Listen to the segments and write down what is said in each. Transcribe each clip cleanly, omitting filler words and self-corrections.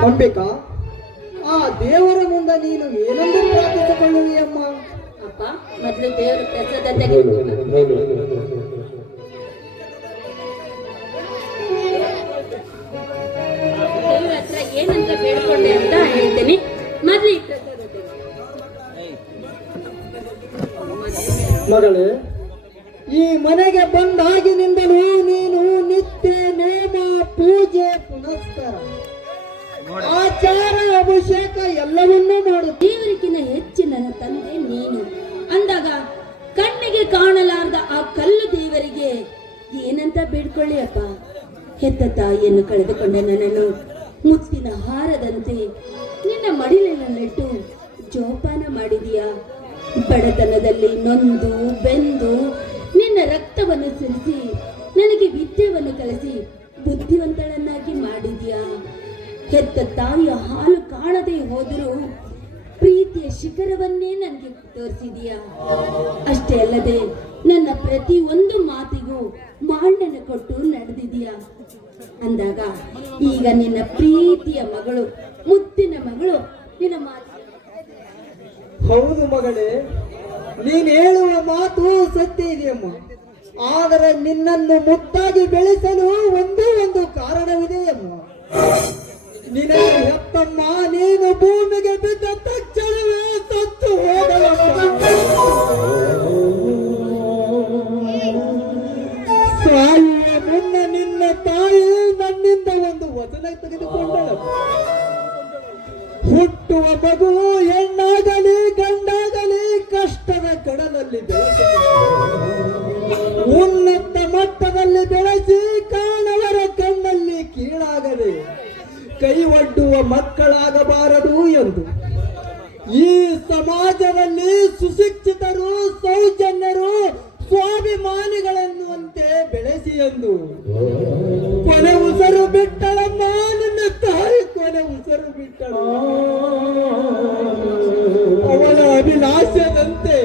ಅಂಬಿಕಾ, ಆ ದೇವರ ಮುಂದೆ ನೀನು ಏನೆಂದು ಪ್ರಾರ್ಥಿಸಿಕೊಳ್ಳುವಿಯಮ್ಮ? ಅಪ್ಪ, ಮೊದಲು ದೇವರ ಪ್ರಸಾದ ತೆಗೆದುಕೊಂಡು ದೇವರ ಹತ್ರ ಏನಂತ ಬೇಡ್ಕೊಂಡೆ ಅಂತ ಹೇಳ್ತೀನಿ. ಮೊದಲು ಈ ಪ್ರಸಾದ ಮಗಳೇ, ಈ ಮನೆಗೆ ಬಂದಾಗಿನಿಂದಲೂ ನೀನು ನಿತ್ಯ ನೇಮ, ಪೂಜೆ, ಪುನಸ್ಕಾರ, ಆಚಾರ, ಅಭಿಷೇಕ ಎಲ್ಲವನ್ನೂ ಮಾಡು. ದೇವರಿಗಿನ ಹೆಚ್ಚು ನನ್ನ ತಂದೆ ನೀನು ಅಂದಾಗ ಕಣ್ಣಿಗೆ ಕಾಣಲಾರ್ದ ಆ ಕಲ್ಲು ದೇವರಿಗೆ ಏನಂತ ಬೇಡ್ಕೊಳ್ಳಿ ಅಪ್ಪ? ಹೆತ್ತ ತಾಯಿಯನ್ನು ಕಳೆದುಕೊಂಡ ನನ್ನನ್ನು ಮುತ್ತಿನ ಹಾರದಂತೆ ನಿನ್ನ ಮಡಿಲಿನಲ್ಲಿಟ್ಟು ಜೋಪಾನ ಮಾಡಿದೀಯಾ. ಬಡತನದಲ್ಲಿ ನೊಂದು ಬೆಂದು ನಿನ್ನ ರಕ್ತವನ್ನು ಸುರಿಸಿ ನನಗೆ ವಿದ್ಯೆಯನ್ನು ಕಲಿಸಿ ಬುದ್ಧಿವಂತಳನ್ನಾಗಿ ಮಾಡಿದ್ಯಾ. ಹೆತ್ತ ತಾಯಿಯ ಹಾಲು ಕಾಣದೆ ಹೋದರೂ ಪ್ರೀತಿಯ ಶಿಖರವನ್ನೇ ನನಗೆ ತೋರಿಸಿದೀಯಾ. ಅಷ್ಟೇ ಅಲ್ಲದೆ ನನ್ನ ಪ್ರತಿ ಒಂದು ಮಾತಿಗೂ ಮಾಣ್ಣನ ಕೊಟ್ಟು ನಡೆದಿದೀಯಾ. ಅಂದಾಗ ಈಗ ನಿನ್ನ ಪ್ರೀತಿಯ ಮಗಳು, ಮುತ್ತಿನ ಮಗಳು ನಿನ್ನ ಮಾತು. ಹೌದು ಮಗಳೇ, ನೀನು ಹೇಳುವ ಮಾತು ಸತ್ಯ ಇದೆಯಮ್ಮ. ಆದರೆ ನಿನ್ನನ್ನು ಮುದ್ದಾಗಿ ಬೆಳೆಸಲು ಒಂದೇ ಒಂದು ಕಾರಣವಿದೆಯಮ್ಮ. ನಿನಗೆ ಹೆತ್ತಮ್ಮ ನೀನು ಭೂಮಿಗೆ ಬಿದ್ದ ತಕ್ಷಣವೇ ಸತ್ತು ಹೋದಳಮ್ಮ. ಸಾಯುವ ಮುನ್ನ ನಿನ್ನ ತಾಯಿ ನನ್ನಿಂದ ಒಂದು ವಚನ ತೆಗೆದುಕೊಂಡಳಮ್ಮ. ಹುಟ್ಟುವ ಮಗು ಹೆಣ್ಣಾಗಲಿ ಗಂಡಾಗಲಿ ಕಷ್ಟದ ಕಡಲಲ್ಲಿ ಬೆಳೆಸಿ ಉನ್ನತ ಮಟ್ಟದಲ್ಲಿ ಬೆಳೆಸಿ ಕಾಣವರ ಕಣ್ಣಲ್ಲಿ ಕೀಳಾಗಲಿ ಕೈ ಒಡ್ಡುವ ಮಕ್ಕಳಾಗಬಾರದು ಎಂದು ಈ ಸಮಾಜದಲ್ಲಿ ಸುಶಿಕ್ಷಿತರು, ಸೌಜನ್ಯರು, ಸ್ವಾಭಿಮಾನಿಗಳೆನ್ನುವಂತೆ ಬೆಳೆಸಿ ಎಂದು ಕೊನೆ ಉಸಿರು ಬಿಟ್ಟಳಮ್ಮ. ನಿನ್ನ ತಾಯಿ ಕೊನೆ ಉಸಿರು ಬಿಟ್ಟಳು. ಅವಳ ಅಭಿಲಾಷದಂತೆ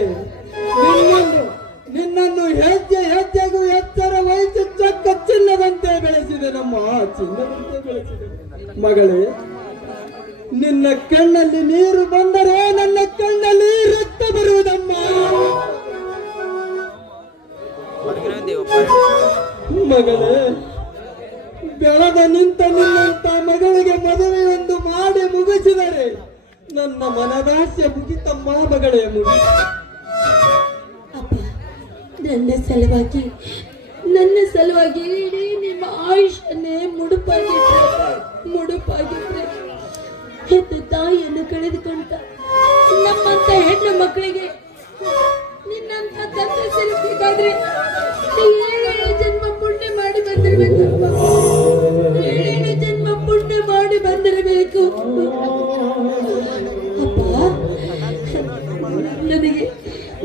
ನಿನ್ನನ್ನು ಹೆಜ್ಜೆ ಹೆಜ್ಜೆಗೂ ಎತ್ತರ ವಹಿಸಿ ಚಕ್ಕ ಚಿನ್ನದಂತೆ ಬೆಳೆಸಿದೆ. ನಮ್ಮ ಚಿನ್ನದಂತೆ ಬೆಳೆಸಿದೆ. ಮಗಳೇ, ನಿನ್ನ ಕಣ್ಣಲ್ಲಿ ನೀರು ಬಂದರೆ ನನ್ನ ಕಣ್ಣಲ್ಲಿ ರಕ್ತ ಬರುವುದಮ್ಮ. ಮಗಳೇ, ಬೆಳೆದ ನಿಂತ ನಿನ್ನಂತ ಮಗಳಿಗೆ ಮದುವೆಯೊಂದು ಮಾಡಿ ಮುಗಿಸಿದರೆ ನನ್ನ ಮನದಾಸ್ಯ ಮುಗಿತಮ್ಮ. ಮಗಳೇ, ಮುಗಿ. ಅಪ್ಪ, ನನ್ನ ಸಲುವಾಗಿ ಇಡೀ ನಿಮ್ಮ ಆಯುಷ್ಯನ್ನೇ ಮುಡುಪಾಗಿಟ್ರೆ ಹೆತ್ತ ತಾಯಿಯನ್ನು ಕಳೆದುಕೊಂಡ ನಮ್ಮಂತ ಹೆಣ್ಣು ಮಕ್ಕಳಿಗೆ ನಿನ್ನಂತ ತಂದೆ ಸಿಗಬೇಕಾದ್ರೆ 7 ಜನ್ಮ ಪುಣ್ಯ ಮಾಡಿ ಬಂದಿರಬೇಕಪ್ಪ. 7 ಜನ್ಮ ಪುಣ್ಯ ಮಾಡಿ ಬಂದಿರಬೇಕು ಅಪ್ಪ. ನನಗೆ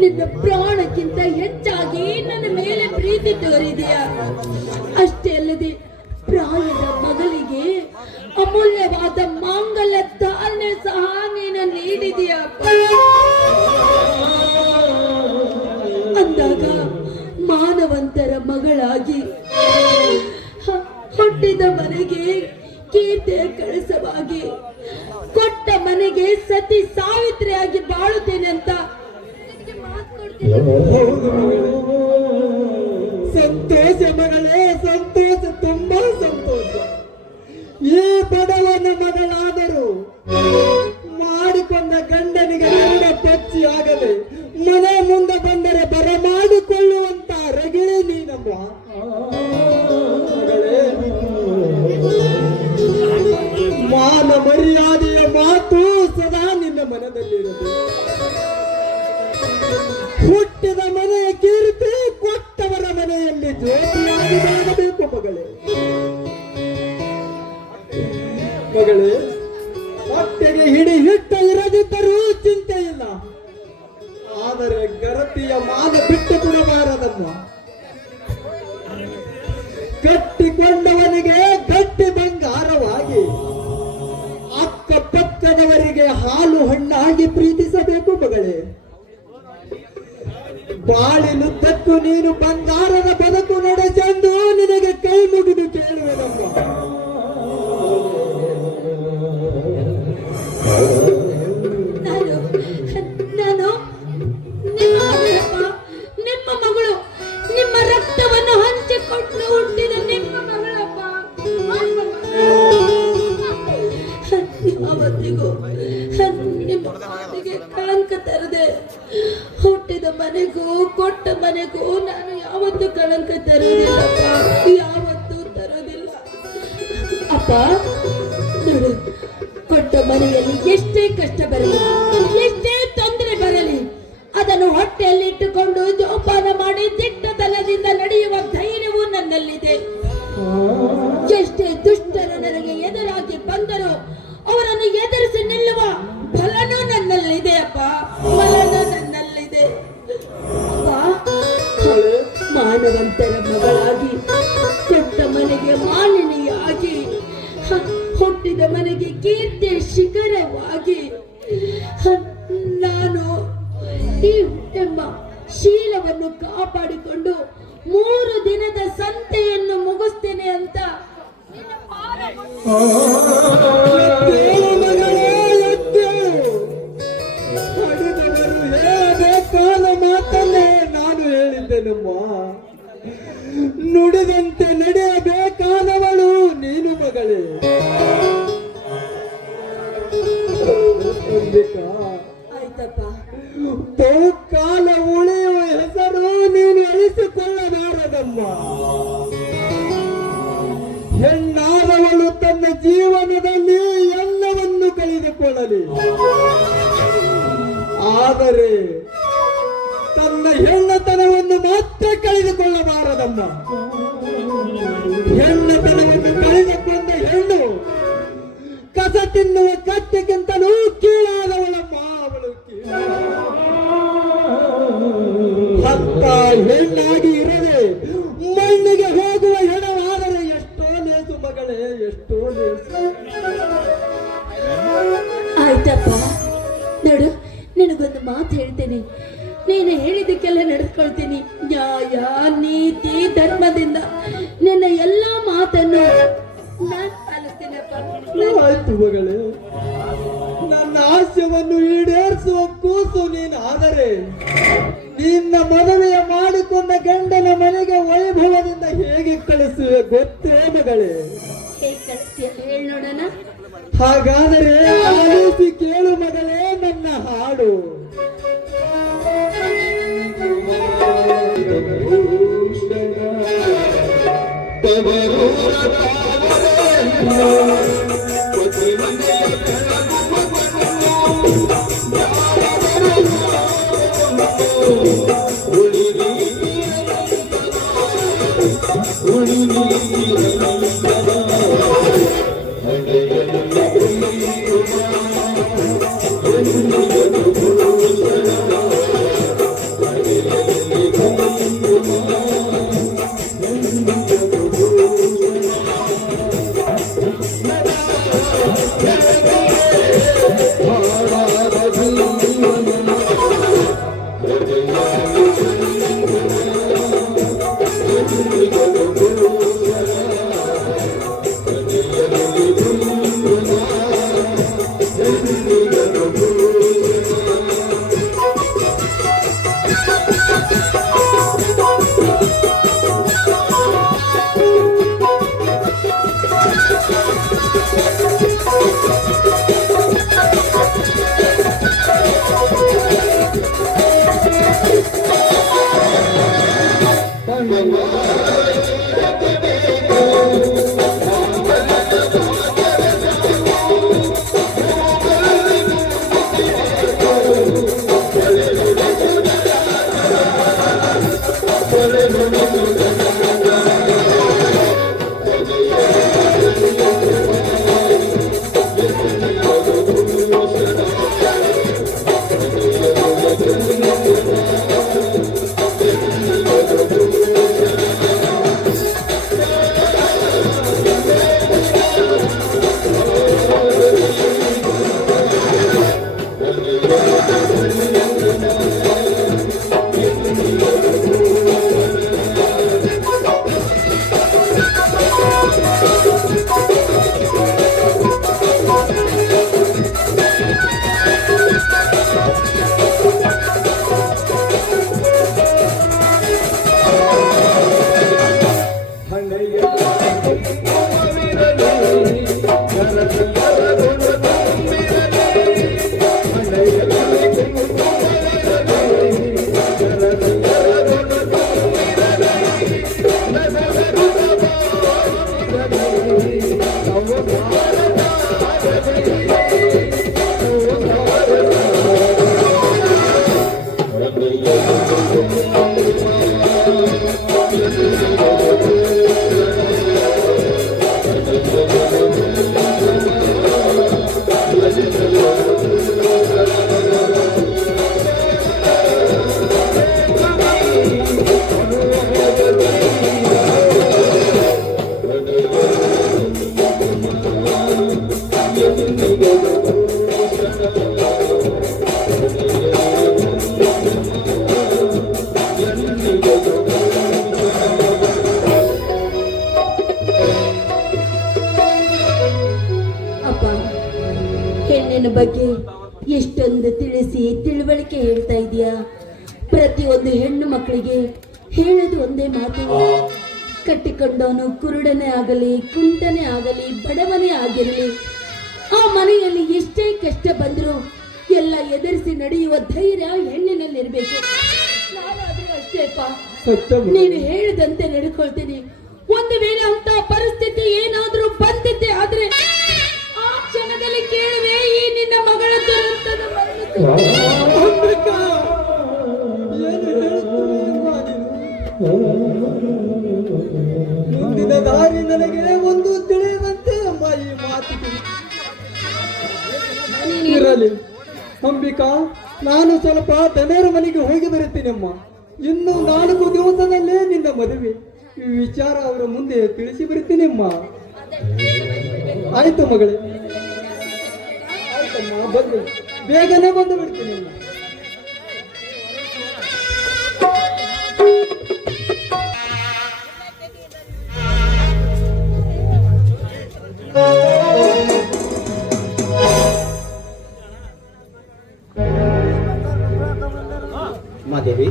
ನಿನ್ನ ಪ್ರಾಣಕ್ಕಿಂತ ಹೆಚ್ಚಾಗಿ ನನ್ನ ಮೇಲೆ ಪ್ರೀತಿ ತೋರಿದೆಯಾ. ಅಷ್ಟೇ ಅಲ್ಲದೆ ಪ್ರಾಯದ ಮಗಳಿಗೆ ಅಮೂಲ್ಯವಾದ ಮಾಂಗಲ್ಯ ಧಾರಣೆ ಸಹ ನೀನು ನೀಡಿದೆಯಪ್ಪ. ಅಂದಾಗ ಮಾನವಂತರ ಮಗಳಾಗಿ ಹುಟ್ಟಿದ ಮನೆಗೆ ಕೀರ್ತಿಯ ಕಳಸವಾಗಿ, ಕೊಟ್ಟ ಮನೆಗೆ ಸತಿ ಸಾವಿತ್ರಿಯಾಗಿ ಬಾಳುತ್ತೇನೆ ಅಂತ ಸಂತೋಷ ಮಗಳೇ, ಸಂತೋಷ, ತುಂಬಾ ಸಂತೋಷ. ಈ ಬಡವನ ಮಗಳಾದರೂ ಮಾಡಿಕೊಂಡ ಗಂಡನಿಗೆ ಗಂಡ ಪಚ್ಚಿ ಆಗದೆ ಮನೆ ಮುಂದೆ ಬಂದರೆ ಬರಮಾಡಿಕೊಳ್ಳುವಂತ ರಗಿಳಿ ನೀನಮ್ಮ. ಮಗಳೇ, ಮಾನ ಮರ್ಯಾದೆಯ ಮಾತು ಸದಾ ನಿನ್ನ ಮನದಲ್ಲಿರದು. ಹುಟ್ಟಿದ ಮನೆಯ ಕೀರ್ತಿ ಕೊಟ್ಟವರ ಮನೆಯಲ್ಲಿ ಜ್ಯೋತಿಯಾಗಿ ಬೆಳಗಬೇಕು ಮಗಳೇ. ಮಗಳೇ, ಹೊಟ್ಟೆಗೆ ಹಿಡಿ ಹಿಟ್ಟ ಇರದಿದ್ದರೂ ಚಿಂತೆ ಇಲ್ಲ. ಆದರೆ ಗರತಿಯ ಮಾನ ಬಿಟ್ಟು ಕೊಡಬಾರದಮ್ಮ. ಕಟ್ಟಿಕೊಂಡವನಿಗೆ ಗಟ್ಟಿ ಬಂಗಾರವಾಗಿ, ಅಕ್ಕಪಕ್ಕದವರಿಗೆ ಹಾಲು ಹಣ್ಣಾಗಿ ಪ್ರೀತಿಸಬೇಕು ಮಗಳೇ. ಬಾಳಿನುದ್ದಕ್ಕೂ ನೀನು ಬಂಗಾರದ ಬದುಕು ನಡೆಸೆಂದು ನಿನಗೆ ಕೈ ಮುಗಿದು ಕೇಳುವೆನಮ್ಮ. ಯಾವತ್ತಿಗೂ ನಿಮ್ಮ ಮಾತಿಗೆ ಕಳಂಕ ತರದೆ ಹುಟ್ಟಿದ ಮನೆಗೂ ಕೊಟ್ಟ ಮನೆಗೂ ನಾನು ಯಾವತ್ತೂ ಕಳಂಕ ತರೋದಿಲ್ಲಪ್ಪ, ಯಾವತ್ತೂ ತರೋದಿಲ್ಲ. ಅಪ್ಪ ನೋಡು, ಕೊಟ್ಟ ಮನೆಯಲ್ಲಿ ಎಷ್ಟೇ ಕಷ್ಟ ಬರಲಿ, ಎಷ್ಟೇ ತೊಂದರೆ ಬರಲಿ, ಅದನ್ನು ಹೊಟ್ಟೆಯಲ್ಲಿ ಇಟ್ಟುಕೊಂಡು ಜೋಪಾನ ಮಾಡಿ ದಿಟ್ಟತನದಿಂದ ನಡೆಯುವ ಧೈರ್ಯವು ನನ್ನಲ್ಲಿದೆ. ಎಷ್ಟೇ ದುಷ್ಟರು ನನಗೆ ಎದುರಾಗಿ ಬಂದರೂ ಅವರನ್ನು ಎದುರಿಸಿ ನಿಲ್ಲುವ ಫಲನೂ ನನ್ನಲ್ಲಿದೆ ಅಪ್ಪ, ಫಲನೂ ನನ್ನಲ್ಲಿದೆ. ಅಪ್ಪ, ಮಾನವಂತರ ಮಗಳಾಗಿ ಕೊಟ್ಟ ಮನೆಗೆ ಮಾಲಿನಿಯಾಗಿ ಹುಟ್ಟಿದ ಮನೆಗೆ ಕೀರ್ತಿಯ ಶಿಖರವಾಗಿ ನಾನು ಈ ಎಂಬ ಶೀಲವನ್ನು ಕಾಪಾಡಿಕೊಂಡು 3 ದಿನದ ಸಂತೆಯನ್ನು ಮುಗಿಸ್ತೇನೆ ಅಂತ ಹೇಳಬೇಕಾದ ಮಾತನ್ನೇ ನಾನು ಹೇಳಿದ್ದೇನಮ್ಮ. ನುಡಿದಂತೆ ನಡೆಯಬೇಕಾದವಳು ನೀನು ಮಗಳೇ. ಆಯ್ತಪ್ಪ, ಬಹುಕಾಲ ಉಳಿಯುವ ಹೆಸರು ನೀನು ಅಳಿಸಿಕೊಳ್ಳಬಾರದಮ್ಮ. ಹೆಣ್ಣಾದವಳು ತನ್ನ ಜೀವನದಲ್ಲಿ ಎಲ್ಲವನ್ನು ಕಳೆದುಕೊಳ್ಳಲಿ, ಆದರೆ ತನ್ನ ಹೆಣ್ಣತನವನ್ನು ಮಾತ್ರ ಕಳೆದುಕೊಳ್ಳಬಾರದಮ್ಮ. ಹೆಣ್ಣತನವನ್ನು ಕಳೆದುಕೊಂಡ ಹೆಣ್ಣು ಕಸ ತಿನ್ನುವ ಕತ್ತೆಗಿಂತಲೂ ಕೀಳಾದವಳಮ್ಮ. ಅವಳು ಹತ್ತ ಹೆಣ್ಣಾಗಿ ಇರದೆ ಮಣ್ಣಿಗೆ ಹೋಗುವ ಹೆಣವಾದರೆ ಎಷ್ಟೋ ಲೇಸು ಮಗಳೇ, ಎಷ್ಟೋ ಲೇಸು. ಆಯ್ತಪ್ಪ ನೋಡು, ನಿನಗೊಂದು ಮಾತು ಹೇಳ್ತೇನೆ, ನೀನು ಹೇಳಿದಕ್ಕೆಲ್ಲ ನಡೆದುಕೊಳ್ತೀನಿ. ನ್ಯಾಯ ನೀತಿ ಧರ್ಮದಿಂದ ನಿನ್ನ ಎಲ್ಲ ಮಾತನ್ನು ನಾನು ಪಾಲಿಸ್ತೀನಪ್ಪ. ಆಯ್ತು ಮಗಳೇ, ನನ್ನ ಆಶಯವನ್ನು ಈಡೇರಿಸುವ ಕೂಸು ನೀನು. ಆದರೆ ನಿನ್ನ ಮದುವೆಯ ಮಾಡಿಕೊಂಡ ಗಂಡನ ಮನೆಗೆ ವೈಭವದಿಂದ ಹೇಗೆ ಕಳಿಸುವೆ ಗೊತ್ತೇ ಮಗಳೇ? ಹೇಗೆ ಕಳಿಸ್ತೀಯ ಹೇಳಿ ನೋಡೋಣ. ಹಾಗಾದರೆ ಆಲಿಸಿ ಕೇಳು ಮಗಳೇ ನನ್ನ ಹಾಡು. ಅಪ್ಪ, ಹೆಣ್ಣಿನ ಬಗ್ಗೆ ಎಷ್ಟೊಂದು ತಿಳಿಸಿ ತಿಳುವಳಿಕೆ ಹೇಳ್ತಾ ಇದೀಯಾ. ಪ್ರತಿಯೊಂದು ಹೆಣ್ಣು ಮಕ್ಕಳಿಗೆ ಹೇಳೋದು ಒಂದೇ ಮಾತು, ಕಟ್ಟಿಕೊಂಡವನು ಕುರುಡನೇ ಆಗಲಿ, ಕುಂಟನೇ ಆಗಲಿ, ಬಡವನೇ ಆಗಿರಲಿ, ಆ ಮನೆಯಲ್ಲಿ ಎಷ್ಟೇ ಕಷ್ಟ ಬಂದರೂ ಎಲ್ಲ ಎದುರಿಸಿ ನಡೆಯುವ ಧೈರ್ಯ ಹೆಣ್ಣಿನಲ್ಲಿರ್ಬೇಕು. ನಾನಾದ್ರೂ ಅಷ್ಟೇಪ್ಪ, ಸತ್ಯ ನೀನು ಹೇಳಿದಂತೆ ನಡ್ಕೊಳ್ತೀನಿ. ಒಂದು ವೇಳೆ ಅಂತ ಪರಿಸ್ಥಿತಿ ಏನಾದ್ರೂ ಬಂದಿದ್ದೆ ಆದ್ರೆ ಆ ಕ್ಷಣದಲ್ಲಿ ಕೇಳುವೆ ಈ ನಿನ್ನ ಮಗಳ ದುರಂತದ ಮರಣದ ಅಂಬಿಕಾ, ಏನು ಹೇಳುತ್ತಿರುವೆಯಮ್ಮ ನೀನು? ಮುಂದಿನ ದಾರಿ ನನಗೆ ಒಂದು ತಿಳಿಯುವಂತೆ ಅಮ್ಮ ಈ ಮಾತಿಗೆ ಇರಲಿ. ಅಂಬಿಕಾ, ನಾನು ಸ್ವಲ್ಪ ದನೇರ ಮನೆಗೆ ಹೋಗಿ ಬರುತ್ತೇನೆ ಅಮ್ಮ. ಇನ್ನು 4 ದಿವಸದಲ್ಲೇ ನಿನ್ನ ಮದುವೆ. ಈ ವಿಚಾರ ಅವರ ಮುಂದೆ ತಿಳಿಸಿ ಬರುತ್ತೇನೆ ಅಮ್ಮ. ಆಯ್ತು ಮಗಳೇ, ಆಯ್ತಮ್ಮ, ಬಂದು ಬೇಗನೆ ಬಂದು ಬಿಡ್ತೀನಿ ಅಮ್ಮ. ಮಾದೇವಿ,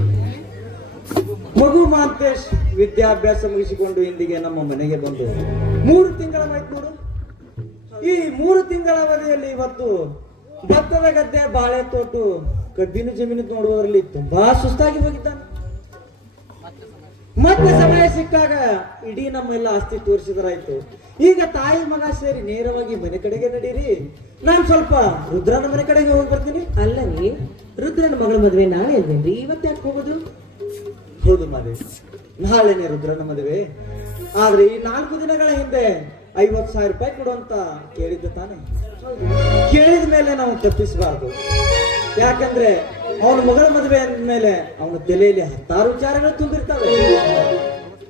ಮಗು ಮಾಂತೇಶ್ ವಿದ್ಯಾಭ್ಯಾಸ ಮುಗಿಸಿಕೊಂಡು ಇಂದಿಗೆ ನಮ್ಮ ಮನೆಗೆ ಬಂದು 3 ತಿಂಗಳಾಯ್ತು ನೋಡು. ಈ 3 ತಿಂಗಳ ಅವಧಿಯಲ್ಲಿ ಇವತ್ತು ಭತ್ತದ ಗದ್ದೆ, ಬಾಳೆ ತೋಟು, ಕಬ್ಬಿನ ಜಮೀನು ನೋಡುವುದರಲ್ಲಿ ತುಂಬಾ ಸುಸ್ತಾಗಿ ಹೋಗಿದ್ದಾನೆ. ಮತ್ತೆ ಸಮಯ ಸಿಕ್ಕಾಗ ಇಡೀ ನಮ್ಮೆಲ್ಲ ಆಸ್ತಿ ತೋರಿಸಿದರಾಯ್ತು. ಈಗ ತಾಯಿ ಮಗ ಸೇರಿ ನೇರವಾಗಿ ಮನೆ ಕಡೆಗೆ ನಡೀರಿ, ನಾನು ಸ್ವಲ್ಪ ರುದ್ರನ ಮನೆ ಕಡೆಗೆ ಹೋಗಿ ಬರ್ತೀನಿ. ಅಲ್ಲ ರೀ, ರುದ್ರನ ಮಗಳ ಮದುವೆ ನಾಳೆ ಅಲ್ವೇನ್ರಿ? ಇವತ್ತು ಯಾಕೆ ಹೋಗೋದು? ಹೌದು ಮಾದೇವಿ, ನಾಳೆನೆ ರುದ್ರನ ಮದುವೆ. ಆದ್ರೆ ಈ 4 ದಿನಗಳ ಹಿಂದೆ 50,000 ರೂಪಾಯಿ ಕೊಡುವಂತ ಕೇಳಿದ್ದ ತಾನೆ. ಕೇಳಿದ ಮೇಲೆ ನಾವು ತಪ್ಪಿಸಬಾರ್ದು. ಯಾಕಂದ್ರೆ ಅವನ ಮಗಳ ಮದುವೆ ಅಂದ್ಮೇಲೆ ಅವನ ತಲೆಯಲ್ಲಿ 10 ವಿಚಾರಗಳು ತುಂಬಿರ್ತವೆ.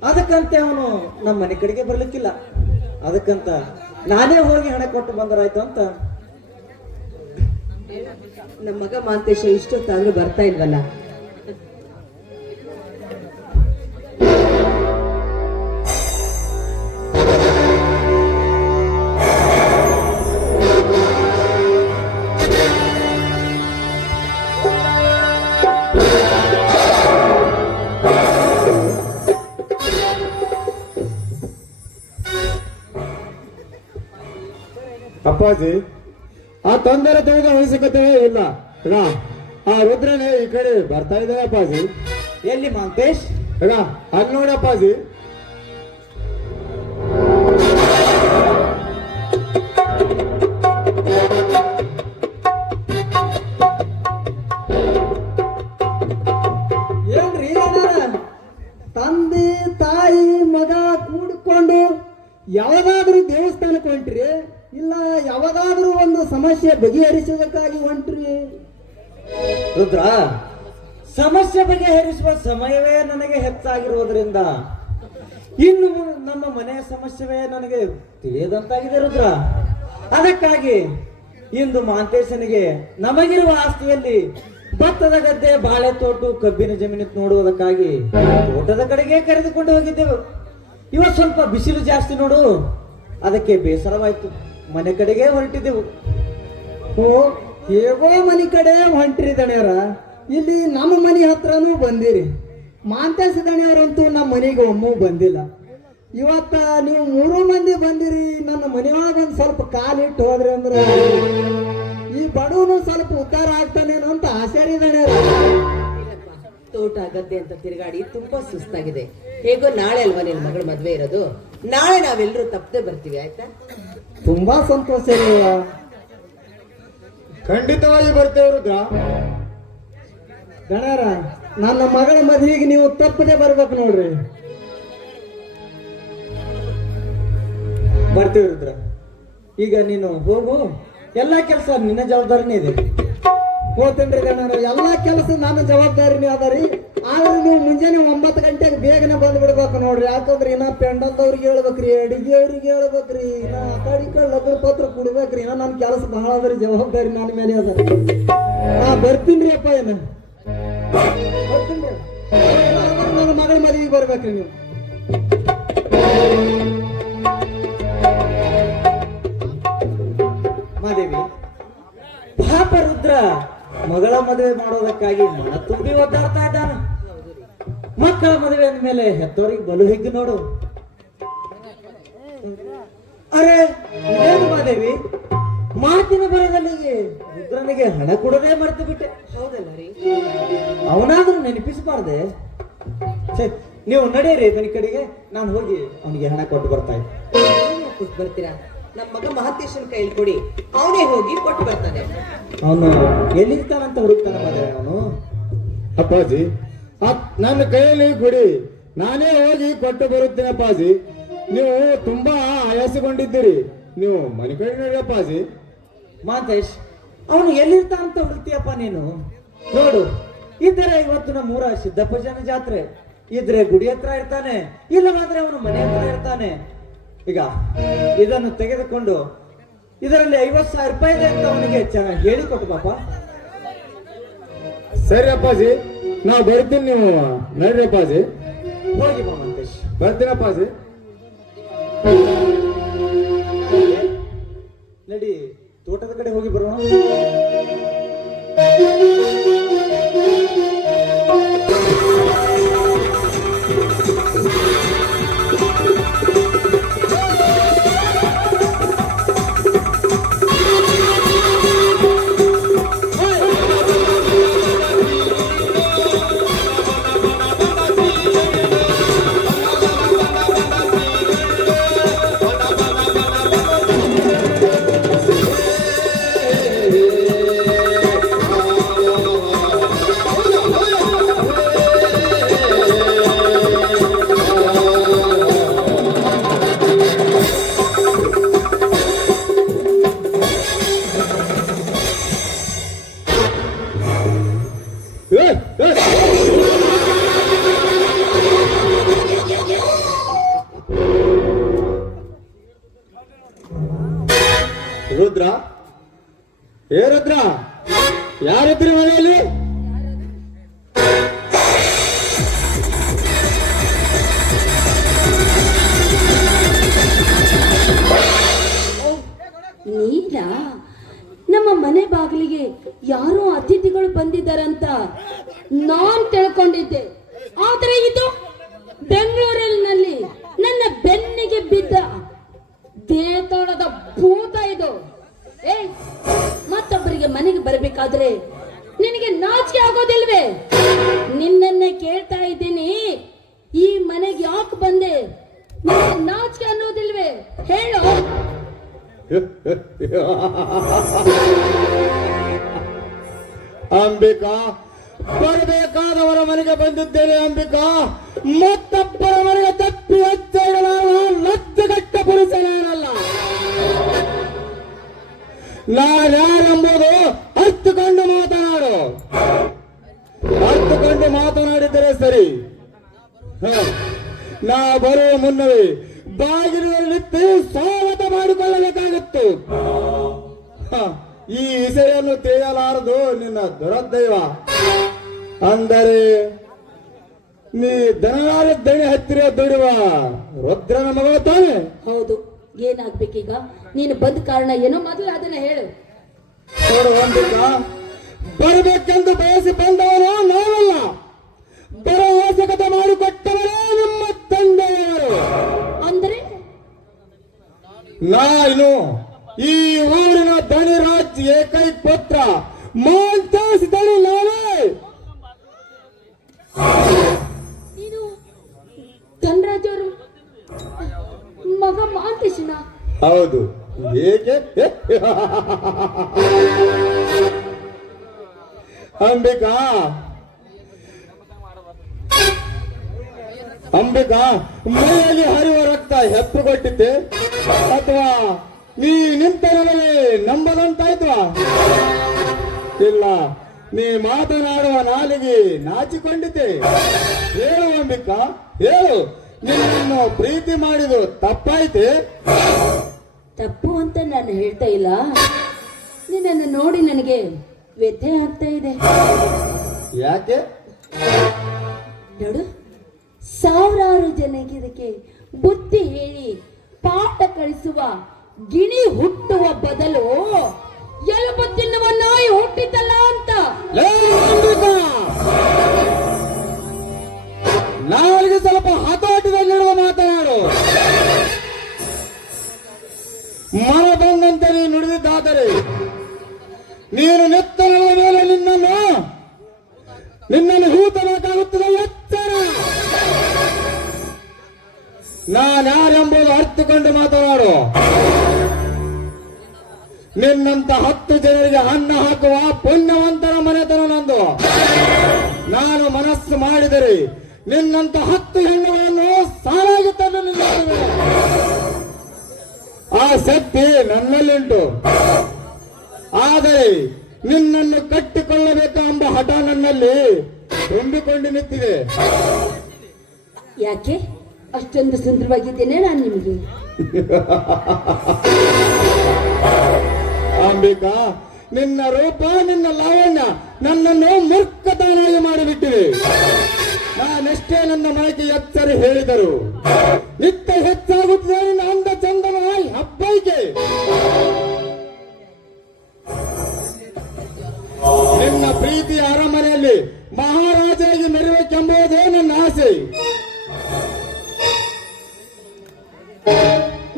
ಅದಕ್ಕಂತೆ ಅವನು ನಮ್ಮ ಮನೆ ಕಡೆಗೆ ಬರ್ಲಿಕ್ಕಿಲ್ಲ. ಅದಕ್ಕಂತ ನಾನೇ ಹೋಗಿ ಹಣ ಕೊಟ್ಟು ಬಂದರಾಯ್ತು ಅಂತ. ನಮ್ಮ ಮಗ ಮಾಂತೇಶ ಇಷ್ಟೊತ್ತಾದ್ರೂ ಬರ್ತಾ ಇಲ್ವಲ್ಲ? ಅಪ್ಪಾಜಿ, ಆ ತೊಂದರೆ ತೆಗೆದ ಅವಶ್ಯಕತೆ ಇಲ್ಲ. ಆ ರುದ್ರನೇ ಈ ಕಡೆ ಬರ್ತಾ ಇದ್ದಾರೆ ಅಪ್ಪಾಜಿ. ಎಲ್ಲಿ ಮಾಂತೇಶ್? ಅಲ್ಲಿ ನೋಡಿ ಅಪ್ಪಾಜಿ. ಏನ್ರಿ ತಂದೆ ತಾಯಿ ಮಗ ಕೂಡಿಕೊಂಡು ಯಾವ್ದಾದ್ರೂ ದೇವಸ್ಥಾನಕ್ಕೆ ಹೊಂಟ್ರಿ, ಇಲ್ಲ ಯಾವ್ದಾದ್ರೂ ಒಂದು ಸಮಸ್ಯೆ ಬಗೆಹರಿಸೋದಕ್ಕಾಗಿ ಹೊಂಟ್ರಿ? ರುದ್ರ, ಸಮಸ್ಯೆ ಬಗೆಹರಿಸುವ ಸಮಯವೇ ನನಗೆ ಹೆಚ್ಚಾಗಿರುವುದರಿಂದ ಇನ್ನು ನಮ್ಮ ಮನೆಯ ಸಮಸ್ಯೆವೇ ನನಗೆ ತಿಳಿಯದಂತಾಗಿದೆ ರುದ್ರ. ಅದಕ್ಕಾಗಿ ಇಂದು ಮಾಂತೇಶನಿಗೆ ನಮಗಿರುವ ಆಸ್ತಿಯಲ್ಲಿ ಭತ್ತದ ಗದ್ದೆ, ಬಾಳೆ ತೋಟು, ಕಬ್ಬಿನ ಜಮೀನು ನೋಡುವುದಕ್ಕಾಗಿ ತೋಟದ ಕಡೆಗೆ ಕರೆದುಕೊಂಡು ಹೋಗಿದ್ದೆವು. ಇವತ್ತು ಸ್ವಲ್ಪ ಬಿಸಿಲು ಜಾಸ್ತಿ ನೋಡು, ಅದಕ್ಕೆ ಬೇಸರವಾಯ್ತು, ಮನೆ ಕಡೆಗೆ ಹೊರಟಿದ್ದೆವು. ಓ, ಹೇಗೋ ಮನೆ ಕಡೆ ಹೊಂಟ್ರಿ ದಣ್ಯರ. ಇಲ್ಲಿ ನಮ್ಮ ಮನೆ ಹತ್ರನೂ ಬಂದಿರಿ. ಮಾಂತೇಶ ದಣ್ಯರಂತೂ ನಮ್ಮ ಮನೆಗೆ ಒಮ್ಮೂ ಬಂದಿಲ್ಲ. ಇವತ್ತ ನೀವು 3 ಮಂದಿ ಬಂದಿರಿ. ನನ್ನ ಮನೆಯೊಳಗೆ ಒಂದು ಸ್ವಲ್ಪ ಕಾಲಿಟ್ಟು ಹೋದ್ರಿ ಅಂದ್ರೆ ಈ ಬಡವನು ಸ್ವಲ್ಪ ಉದ್ಧಾರ ಆಗ್ತಾನೇನೋ ಅಂತ ಆಸೆ ರೀ ದಣ್ಯರ. ತೋಟ ಗದ್ದೆ ಅಂತ ತಿರುಗಾಡಿ ತುಂಬಾ ಸುಸ್ತಾಗಿದೆ. ಹೇಗೋ ನಾಳೆ ಅಲ್ವಾ ನಿನ್ನ ಮಗಳ ಮದುವೆ ಇರೋದು? ನಾಳೆ ನಾವೆಲ್ಲರೂ ತಪ್ಪದೆ ಬರ್ತೀವಿ, ಆಯ್ತಾ? ತುಂಬಾ ಸಂತೋಷ ರೀ. ಖಂಡಿತವಾಗಿ ಬರ್ತೇವೆ ರುದ್ರ. ದಣ್ಯರ, ನನ್ನ ಮಗಳ ಮದುವೆಗೆ ನೀವು ತಪ್ಪದೆ ಬರ್ಬೇಕು ನೋಡ್ರಿ. ಬರ್ತೀವಿ ರುದ್ರ. ಈಗ ನೀನು ಹೋಗು, ಎಲ್ಲಾ ಕೆಲಸ ನಿನ್ನ ಜವಾಬ್ದಾರಿನೇ ಇದೆ. ಹೋತೇನ್ರಿ ದಣ್ಯರ, ಎಲ್ಲಾ ಕೆಲಸ ನನ್ನ ಜವಾಬ್ದಾರಿನೇ ಅದ ರೀ. ಆದ್ರೆ ನೀವು ಮುಂಜಾನೆ 9 ಗಂಟೆಗೆ ಬೇಗನೆ ಬಂದ್ ಬಿಡ್ಬೇಕು ನೋಡ್ರಿ. ಯಾಕಂದ್ರೆ ಇನ್ನ ಪೆಂಡಲ್ದವ್ರಿಗೆ ಹೇಳ್ಬೇಕ್ರಿ, ಅಡಿಗೆಯವ್ರಿಗೆ ಹೇಳ್ಬೇಕ್ರಿ, ಇನ್ನ ಆ ಕಡೆ ಈ ಕಡೆ ಲಗ್ನ ಪತ್ರ ಕೊಡ್ಬೇಕ್ರಿ. ಇನ್ನ ನನ್ನ ಕೆಲಸ ಬಹಳ ಅದ್ರಿ, ಜವಾಬ್ದಾರಿ ನನ್ನ ಮೇಲೆ ಅದ. ಬರ್ತೀನ್ರಿ ಅಪ್ಪ. ಏನ ಬರ್ತೀನ್ರಿ, ನನ್ನ ಮಗಳ ಮದುವೆಗೆ ಬರ್ಬೇಕ್ರಿ ನೀವು. ಮಾದೇವಿ, ಪಾಪ ರುದ್ರ ಮಗಳ ಮದುವೆ ಮಾಡೋದಕ್ಕಾಗಿ ಮನ ತುಂಬಿ ಒದ್ದಾಡ್ತಾ ಇದ್ದಾನೆ. ಮಕ್ಕಳ ಮದುವೆ ಅಂದ್ಮೇಲೆ ಹೆತ್ತವರಿಗೆ ಬಲು ಹಿಗ್ಗು ನೋಡು. ಅರೆ ಏನು ಮಾದೇವಿ, ಮಾತಿನ ಬರದಲ್ಲಿ ರುದ್ರನಿಗೆ ಹಣ ಕೊಡದೆ ಮರೆತು ಬಿಟ್ಟೆ. ಹೌದಲ್ಲ ರೀ? ಅವನಾದ್ರೂ ನೆನಪಿಸಬಾರ್ದೆ. ನೀವು ನಡೆಯಿರಿ ಮನೆ ಕಡೆಗೆ, ನಾನು ಹೋಗಿ ಅವನಿಗೆ ಹಣ ಕೊಟ್ಟು ಬರ್ತಾ ಇದ್ದೆ. ಕೊಟ್ಟು ಬರ್ತೀರಾ? ನಮ್ಮ ಮಗ ಮಹತೇಶನ್ ಕೈಲಿ ಕೊಡಿ, ಅವನೇ ಹೋಗಿ ಕೊಟ್ಟು ಬರ್ತಾನೆ. ಅವನು ಎಲ್ಲಿರ್ತಾನಂತ ಹುಡುಕ್ತಾನ ಮಾದೇವಿ ಅವನು. ಅಪ್ಪಾಜಿ, ನನ್ನ ಕೈಯಲ್ಲಿ ಕೊಡಿ, ನಾನೇ ಹೋಗಿ ಕೊಟ್ಟು ಬರುತ್ತೇನೆ ಅಪ್ಪಾಜಿ. ನೀವು ತುಂಬಾ ಆಯಾಸಗೊಂಡಿದ್ದೀರಿ, ನೀವು ಮನೆ ಕಡೆ ನೋಡಿ ಅಪ್ಪಾಜಿ. ಮಾತೇಶ್, ಅವನು ಎಲ್ಲಿರ್ತಾನಂತ ಹುಡುಕ್ತೀಯಪ್ಪ ನೀನು? ನೋಡು, ಇದ್ರೆ ಇವತ್ತು ನಮ್ಮೂರ ಸಿದ್ದಪ್ಪಜನ ಜಾತ್ರೆ, ಇದ್ರೆ ಗುಡಿ ಹತ್ರ ಇರ್ತಾನೆ, ಇಲ್ಲವಾದ್ರೆ ಅವನು ಮನೆ ಹತ್ರ ಇರ್ತಾನೆ. ಈಗ ಇದನ್ನು ತೆಗೆದುಕೊಂಡು ಇದರಲ್ಲಿ 50,000 ರೂಪಾಯಿ ಇದೆ ಅಂತ ಅವನಿಗೆ ಚೆನ್ನಾಗಿ ಹೇಳಿಕೊಟ್ಟು ಪಾಪ. ಸರಿ ಅಪ್ಪಾಜಿ, ನಾವು ಬರ್ತೀನಿ, ನೀವು ನಡ್ರಿ ಅಪ್ಪಾಜಿ. ಹೋಗಿ ಬಾ ಮಂತೇಶ್. ಬರ್ತೀನಿ ಅಪ್ಪಾಜಿ. ನಡಿ, ತೋಟದ ಕಡೆ ಹೋಗಿ ಬರೋಣ. ರುದ್ರ, ಏ ರುದ್ರ, ಯಾರಿದ್ರಿ ಮನೆಯಲ್ಲಿ? ನೀನಾ? ನಮ್ಮ ಮನೆ ಬಾಗಿಲಿಗೆ ಯಾರೋ ಅತಿಥಿಗಳು ಬಂದಿದ್ದಾರಂತ ನಾನ್ ತಿಳ್ಕೊಂಡಿದ್ದೆ. ಆದ್ರೆ ಇದು ಬೆಂಗಳೂರಿನಲ್ಲಿ ನನ್ನ ಬೆನ್ನಿಗೆ ಬಿದ್ದ ದೇತೋಳದ ಭೂತ ಇದು. ಏ, ಮತ್ತೊಬ್ಬರಿಗೆ ಮನೆಗೆ ಬರಬೇಕಾದ್ರೆ ನಿನಗೆ ನಾಚಿಕೆ ಆಗೋದಿಲ್ವೇ? ನಿನ್ನನ್ನೇ ಕೇಳ್ತಾ ಇದ್ದೀನಿ, ಈ ಮನೆಗೆ ಯಾಕೆ ಬಂದೆ? ನಿನಗೆ ನಾಚಿಕೆ ಅನ್ನೋದಿಲ್ವೇ? ಹೇಳು. ಅಂಬಿಕಾ, ಬರಬೇಕಾದವರ ಮನೆಗೆ ಬಂದಿದ್ದೇನೆ ಅಂಬಿಕಾ. ಮತ್ತೊಬ್ಬರ ಮನೆಗೆ ತಪ್ಪಿ ಲಜ್ಜೆಗಟ್ಟ ಪುರುಷ ನಾನಲ್ಲ. ನಾನ್ಯಾರೆಂಬುದು ಅರ್ಥಕೊಂಡು ಮಾತನಾಡು. ಅರ್ಥಕೊಂಡು ಮಾತನಾಡಿದರೆ ಸರಿ. ನಾ ಬರುವ ಮುನ್ನವೇ ಬಾಗಿಲಲ್ಲಿ ಸ್ವಾಗತ ಮಾಡಿಕೊಳ್ಳಬೇಕಾಗಿತ್ತು. ಈ ವಿಷಯನ್ನು ತಿಳಿಯಲಾರದು ನಿನ್ನ ದುರದೈವ. ಅಂದರೆ ನೀ ದನಗಾಲ ದಣಿ ಹತ್ತಿರ ದುಡಿವ ರುದ್ರನ ಮಗಳು ತಾನೆ? ಹೌದು. ಏನಾಗ್ಬೇಕೀಗ? ನೀನು ಬಂದ ಕಾರಣ ಏನೋ, ಮೊದಲು ಅದನ್ನ ಹೇಳು. ನೋಡು ಅಂಬಿಕಾ, ಬರಬೇಕೆಂದು ಬಯಸಿ ಬಂದವನು ನಾವಲ್ಲ, ಬರೋ ಅವಶ್ಯಕತೆ ಮಾಡಿಕೊಟ್ಟವರೇ ನಿಮ್ಮ ತಂದೆಯವರು. ಅಂದ್ರೆ ನಾನು ಈ ಊರಿನ ದಣಿರಾಜ್ ಏಕೈಕ ಪುತ್ರ ಮಾಂತಾಸ್ ದಣಿ ನಾವೇ. ನೀನು ಧನರಾಜ್ ಅವರು ಮಗ ಮಾಂತೇಶನ? ಹೌದು. ಏಕೆ? ಅಂಬಿಕಾ, ಅಂಬಿಕಾ, ಮೈಯಲ್ಲಿ ಹರಿಯುವ ರಕ್ತ ಹೆಪ್ಪುಗೊಟ್ಟಿದ್ದೆ ಅಥವಾ ನೀ ನಿಂತ ನನಗೆ ನಂಬದಂತಾಯ್ತು? ಇಲ್ಲ, ನೀ ಮಾತನಾಡುವ ನಾಲಿಗೆ ನಾಚಿಕೊಂಡಿದ್ದೆ. ಹೇಳು ಅಂಬಿಕಾ, ಹೇಳು, ನಿನ್ನನ್ನು ಪ್ರೀತಿ ಮಾಡಿದು ತಪ್ಪಾಯ್ತೆ? ತಪ್ಪು ಅಂತ ನಾನು ಹೇಳ್ತಾ ಇಲ್ಲ, ನಿನ್ನನ್ನು ನೋಡಿ ನನಗೆ ವ್ಯಥೆ ಆಗ್ತಾ ಇದೆ. ಯಾಕೆ? ನೋಡು, ಸಾವಿರಾರು ಜನಕ್ಕೆ ಇದಕ್ಕೆ ಬುದ್ಧಿ ಹೇಳಿ ಪಾಠ ಕಳಿಸುವ ಗಿಣಿ ಹುಟ್ಟುವ ಬದಲು ನೀನು ನೆತ್ತರದ ಮೇಲೆ ನಿನ್ನನ್ನು ಹೂತಬೇಕಾಗುತ್ತದೆ. ಎಚ್ಚರ! ನಾನ್ಯಾರೆಂಬುದು ಅರ್ಥಕೊಂಡು ಮಾತನಾಡು. ನಿನ್ನಂತ 10 ಜನರಿಗೆ ಅನ್ನ ಹಾಕುವ ಪುಣ್ಯವಂತರ ಮನೆತನ ನಂದು. ನಾನು ಮನಸ್ಸು ಮಾಡಿದರೆ ನಿನ್ನಂತ 10 ಹೆಣ್ಣುಗಳನ್ನು ಸಾಲಾಗಿ ತಂದು ನಿಲ್ಲಿಸುವೆ. ಆ ಶಕ್ತಿ ನನ್ನಲ್ಲಿಂಟು. ಆದರೆ ನಿನ್ನನ್ನು ಕಟ್ಟಿಕೊಳ್ಳಬೇಕೆಂಬ ಹಠ ನನ್ನಲ್ಲಿ ತುಂಬಿಕೊಂಡು ನಿಂತಿದೆ. ಯಾಕೆ ಅಷ್ಟೊಂದು ಸುಂದರವಾಗಿದ್ದೇನೆ ನಾನು ನಿಮಗೆ? ಅಂಬಿಕಾ, ನಿನ್ನ ರೂಪ, ನಿನ್ನ ಲಾವಣ್ಯ ನನ್ನನ್ನು ಮೂರ್ಖತನಾಗಿ ಮಾಡಿಬಿಟ್ಟಿವೆ. ನಾನೆಷ್ಟೇ ನನ್ನ ಮನೆಗೆ ಎಚ್ಚರಿ ಹೇಳಿದರು ನಿತ್ಯ ಹೆಚ್ಚಾಗುತ್ತದೆ ನಿನ್ನ ಅಂದ ಚಂದನ ಹಬ್ಬೈಕೆ. ನಿನ್ನ ಪ್ರೀತಿಯ ಅರಮನೆಯಲ್ಲಿ ಮಹಾರಾಜಾಗಿ ಮೆರಬೇಕೆಂಬುದೇ ನನ್ನ ಆಸೆ.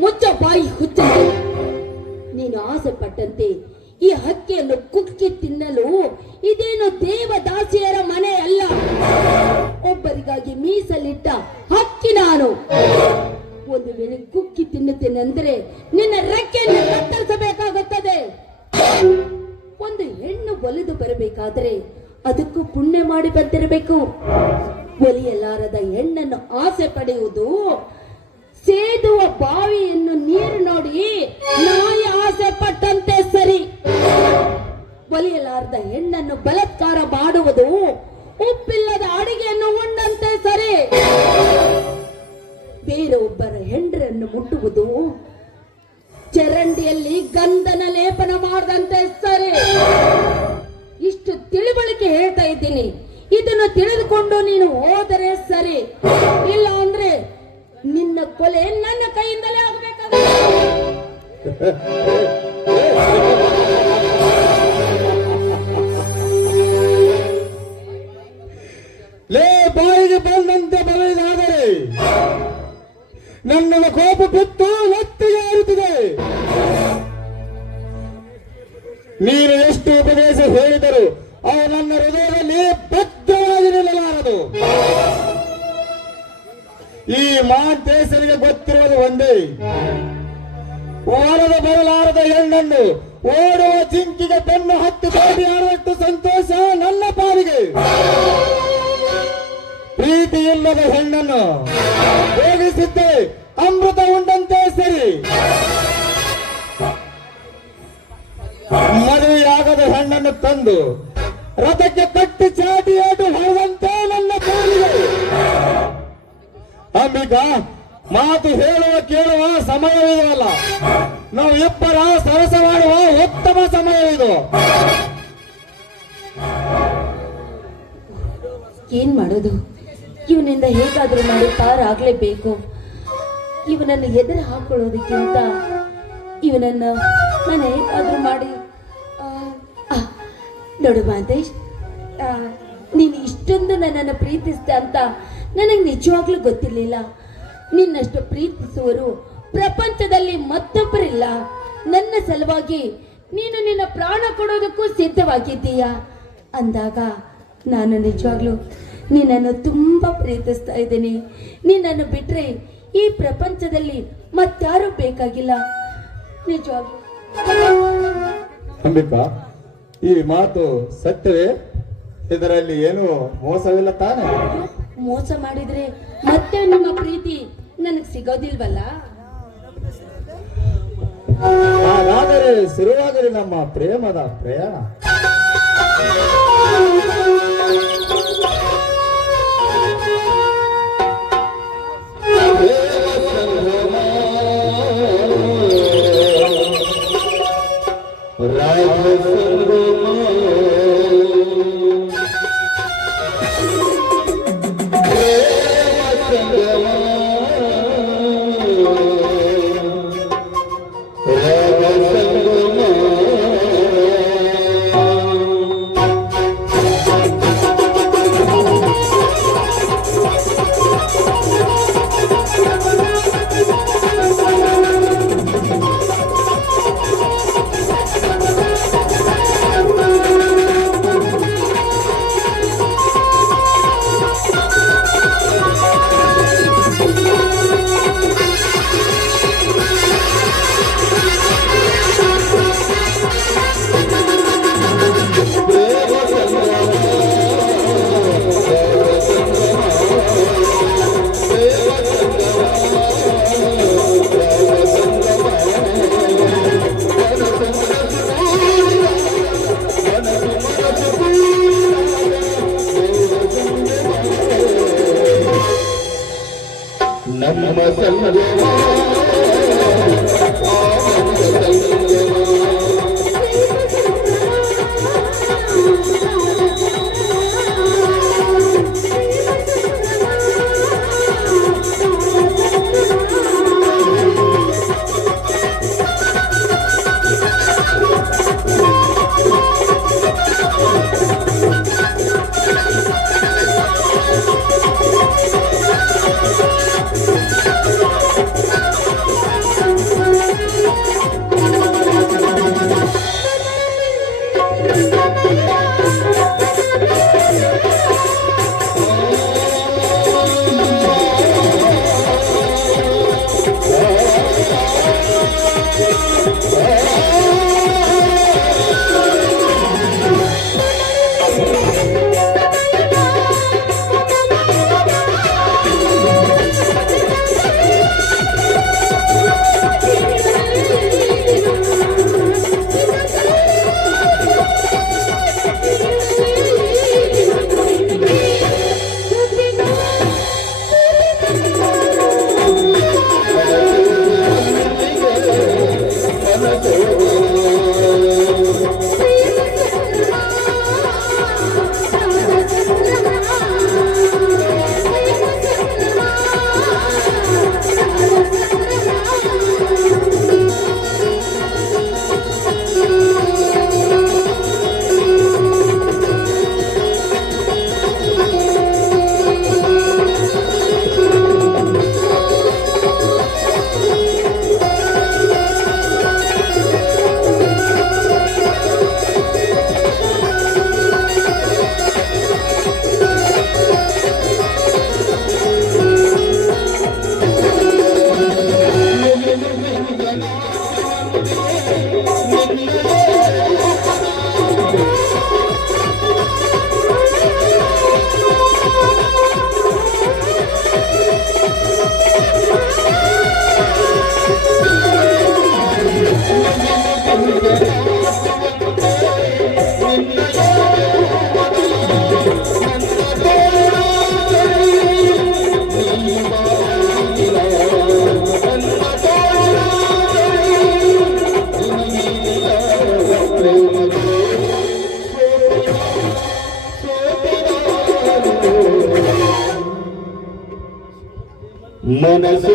ಮುಚ್ಚ ಬಾಯಿ ಹುಚ್ಚ! ನೀನು ಆಸೆ ಪಟ್ಟಂತೆ ಈ ಹಕ್ಕಿಯನ್ನು ಕುಕ್ಕಿ ತಿನ್ನಲು ಇದೇನು ದೇವದಾಸಿಯರ ಮನೆ ಅಲ್ಲ. ಒಬ್ಬರಿಗಾಗಿ ಮೀಸಲಿಟ್ಟ ಹಕ್ಕಿ ನಾನು. ಒಂದು ವೇಳೆ ಕುಕ್ಕಿ ತಿನ್ನುತ್ತೇನೆ ಅಂದ್ರೆ ನಿನ್ನ ರೆಕ್ಕೆಯನ್ನು ಕತ್ತರಿಸಬೇಕಾಗುತ್ತದೆ. ಒಂದು ಹೆಣ್ಣು ಒಲಿದು ಬರಬೇಕಾದರೆ ಅದಕ್ಕೂ ಪುಣ್ಯ ಮಾಡಿ ಬಂದಿರಬೇಕು. ಒಲಿಯಲಾರದ ಹೆಣ್ಣನ್ನು ಆಸೆ ಪಡೆಯುವುದು ಸೇದುವ ಬಾವಿಯನ್ನು ನೀರು ನೋಡಿ ನಾಯಿ ಆಸೆ ಪಟ್ಟಂತೆ ಸರಿ. ಒಲಿಯಲಾರದ ಹೆಣ್ಣನ್ನು ಬಲಾತ್ಕಾರ ಮಾಡುವುದು ಉಪ್ಪಿಲ್ಲದ ಅಡಿಗೆಯನ್ನು ಉಂಡಂತೆ ಸರಿ. ಬೇರೊಬ್ಬರ ಹೆಂಡರನ್ನು ಮುಟ್ಟುವುದು ಚರಂಡಿಯಲ್ಲಿ ಗಂಧನ ಲೇಪನ ಮಾಡದಂತೆ ಸರಿ. ಇಷ್ಟು ತಿಳಿವಳಿಕೆ ಹೇಳ್ತಾ ಇದ್ದೀನಿ. ಇದನ್ನು ತಿಳಿದುಕೊಂಡು ನೀನು ಹೋದರೆ ಸರಿ, ಇಲ್ಲ ಅಂದ್ರೆ ನಿನ್ನ ಕೊಲೆ ನನ್ನ ಕೈಯಿಂದಲೇ ಆಗಬೇಕಾಗುತ್ತೆ. ಲೇ, ಬಾಯಿಗೆ ಬಂದಂತೆ ಬರೆಯಲಾದರೆ ನನ್ನ ಕೋಪ ಬಿತ್ತು ನೆತ್ತಿಗೆ ಏರುತ್ತಿದೆ. ನೀನು ಎಷ್ಟು ಉಪದೇಶ ಹೇಳಿದರು ಅವು ನನ್ನ ಹೃದಯದಲ್ಲಿ ಭದ್ರವಾಗಿ ನಿಲ್ಲಲಾರದು. ಈ ಮಾಂತೇಶನಿಗೆ ಗೊತ್ತಿರುವುದು ಒಂದೇ, ಹೊರದು ಬರಲಾರದ ಹೆಣ್ಣನ್ನು ಓಡುವ ಜಿಂಕಿಗೆ ಬೆನ್ನು ಹತ್ತಿ ಬೇಟೆಯಾಡುವಷ್ಟು ಸಂತೋಷ ನನ್ನ ಪಾಲಿಗೆ. ಪ್ರೀತಿ ಇಲ್ಲದ ಹೆಣ್ಣನ್ನು ಹೋಗಿಸಿದ್ದೆ ಅಮೃತ ಉಂಡಂತೆ ಸರಿ. ಮದುವೆಯಾಗದ ಹೆಣ್ಣನ್ನು ತಂದು ರಥಕ್ಕೆ ಕಟ್ಟಿ ಚಾಟಿಯಾಟು ಹೊರದಂತೆ ನನ್ನ ಪಾಲಿಗೆ. ಅಂಬಿಕಾ, ಮಾತು ಹೇಳುವ ಕೇಳುವ ಸಮಯವಿದೆಯಲ್ಲ, ನಾವು ಇಬ್ಬರ ಸರಸ ಮಾಡುವ ಉತ್ತಮ ಸಮಯವಿದು. ಏನ್ ಮಾಡೋದು? ಇವನಿಂದ ಹೇಗಾದ್ರೂ ಮಾಡಿ ಪಾರಾಗ್ಲೇಬೇಕು. ಇವನನ್ನು ಎದುರು ಹಾಕೊಳ್ಳೋದಕ್ಕಿಂತ ಇವನನ್ನ ನಾನು ಹೇಗಾದ್ರೂ ಮಾಡಿ ನೋಡು ಮಾದೇಶ್, ನೀನು ಇಷ್ಟೊಂದು ನನ್ನನ್ನು ಪ್ರೀತಿಸ್ದೆ ಅಂತ ನನಗೆ ನಿಜವಾಗ್ಲೂ ಗೊತ್ತಿರಲಿಲ್ಲ. ನಿನ್ನಷ್ಟು ಪ್ರೀತಿಸುವರು ಪ್ರಪಂಚದಲ್ಲಿ ಮತ್ತೊಬ್ಬರಿಲ್ಲ. ನನ್ನ ಸಲುವಾಗಿ ನೀನು ನಿನ್ನ ಪ್ರಾಣ ಕೊಡೋದಕ್ಕೂ ಸಿದ್ಧವಾಗಿದ್ದೀಯಾ ಅಂದಾಗ ನಾನು ನಿಜವಾಗ್ಲೂ ನಿನ್ನನ್ನು ತುಂಬಾ ಪ್ರೀತಿಸ್ತಾ ಇದ್ದೀನಿ. ನಿನ್ನನ್ನು ಬಿಟ್ರೆ ಈ ಪ್ರಪಂಚದಲ್ಲಿ ಮತ್ತಾರು ಬೇಕಾಗಿಲ್ಲ. ನಿಜವಾಗ್ಲೂ ಅಂಬಿಕಾ, ಈ ಮಾತು ಸತ್ಯವೇ? ಇದರಲ್ಲಿ ಏನು ಮೋಸವಿಲ್ಲ ತಾನೆ? ಮೋಸ ಮಾಡಿದ್ರೆ ಮತ್ತೆ ನಿಮ್ಮ ಪ್ರೀತಿ ನನಗೆ ಸಿಗೋದಿಲ್ವಲ್ಲ. ಹಾಗಾದರೆ ಶುರುವಾಗಲಿ ನಮ್ಮ ಪ್ರೇಮದ ಪ್ರಯಾಣ. ಮನಸ್ಸು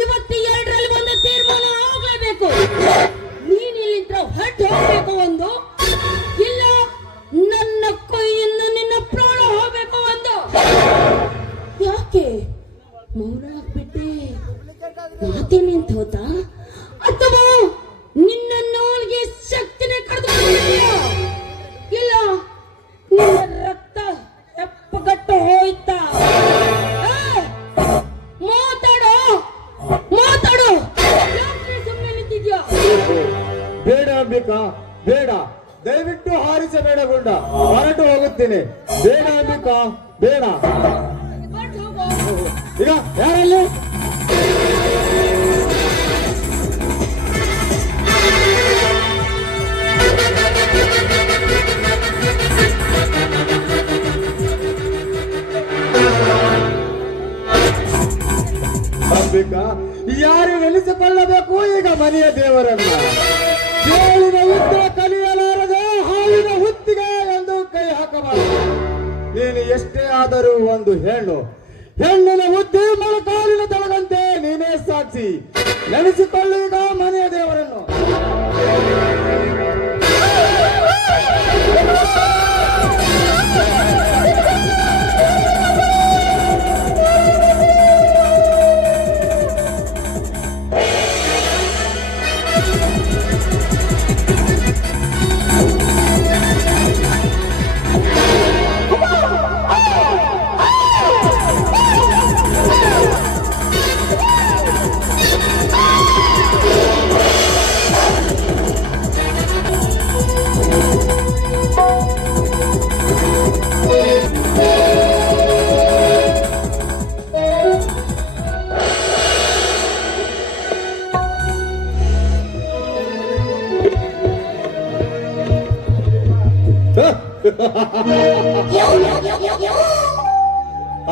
ಇವತ್ತು ಎರಡರಲ್ಲಿ ಒಂದು ತೀರ್ಮಾನ ಆಗ್ಲೇಬೇಕು. ನೀನ್ ಇಲ್ಲಿಂದ ಹೊರಟು ಹೋಗ್ಬೇಕು ಒಂದು, ಇಲ್ಲ ನನ್ನ ಕೈಯಿಂದ ನಿನ್ನ ಪ್ರಾಣ ಹೋಗ್ಬೇಕು ಒಂದು. ಯಾಕೆ ಮೌನ ಆಗ್ಬಿಟ್ಟೆ? ಮಾತೆ ನಿಂತು ಹೋತಾ ಅಥವಾ ನಿನ್ನ ನಾಲ್ಗೆ ಶಕ್ತಿನೇ ಕಳೆದುಕೊಂಡಿದೆಯಾ? ಇಲ್ಲ ನಿನ್ನ ರಕ್ತ ಹೆಪ್ಪಗಟ್ಟು ಹೋಯ್ತಾ? ಮಾತಾಡೋ ಮಾತಾಡೋ, ಯಾಕೆ ಸುಮ್ಮನೆ ನಿಂತಿದ್ಯಾ? ಬೇಡ ಅಂಬಿಕಾ, ಬೇಡ, ದಯವಿಟ್ಟು ಹಾರಿಸಬೇಡ ಗುಂಡ, ಹೊರಟು ಹೋಗುತ್ತೇನೆ. ಬೇಡ ಅಂಬಿಕಾ, ಬೇಡ. ಹೊರ್ಟ್ ಹೋಗು. ಈಗ ಯಾರಲ್ಲಿ? ಅಂಬಿಕಾ, ಯಾರು ನೆನೆಸಿಕೊಳ್ಳಬೇಕು ಈಗ ಮನೆಯ ದೇವರನ್ನ? ಕೇಳಿದ ಯುದ್ಧ ಕಲಿಯಲಾರದೆ ಹಾವಿನ ಹುತ್ತಿಗೆ ಎಂದು ಕೈ ಹಾಕಬಾರದು. ನೀನು ಎಷ್ಟೇ ಆದರೂ ಒಂದು ಹೆಣ್ಣಿನ ಬುದ್ಧಿ ಮೊಳಕಾಲಿನ ತಳಗಂತೆ ನೀನೇ ಸಾಕ್ಷಿ. ನೆನೆಸಿಕೊಳ್ಳು ಈಗ ಮನೆಯ ದೇವರನ್ನು.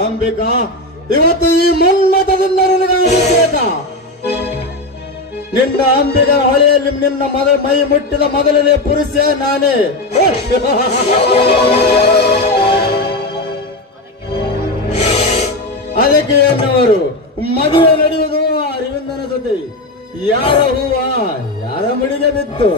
ಅಂಬಿಕಾ, ಇವತ್ತು ಈ ಮನ್ಮಥದಿಂದ ನನಗಾಗ ನಿನ್ನ ಅಂಬಿಗ ಹೊಳೆಯಲ್ಲಿ ನಿನ್ನ ಮೈ ಮುಟ್ಟಿದ ಮೊದಲನೇ ಪುರುಷ ನಾನೇ. ಅದಕ್ಕೆ ಎನ್ನುವರು ಮದುವೆ ನಡೆಯುವುದು ಅರವಿಂದನ ಜೊತೆ. ಯಾರ ಹೂವ ಯಾರ ಮಡಿಗೆ ಬಿತ್ತು.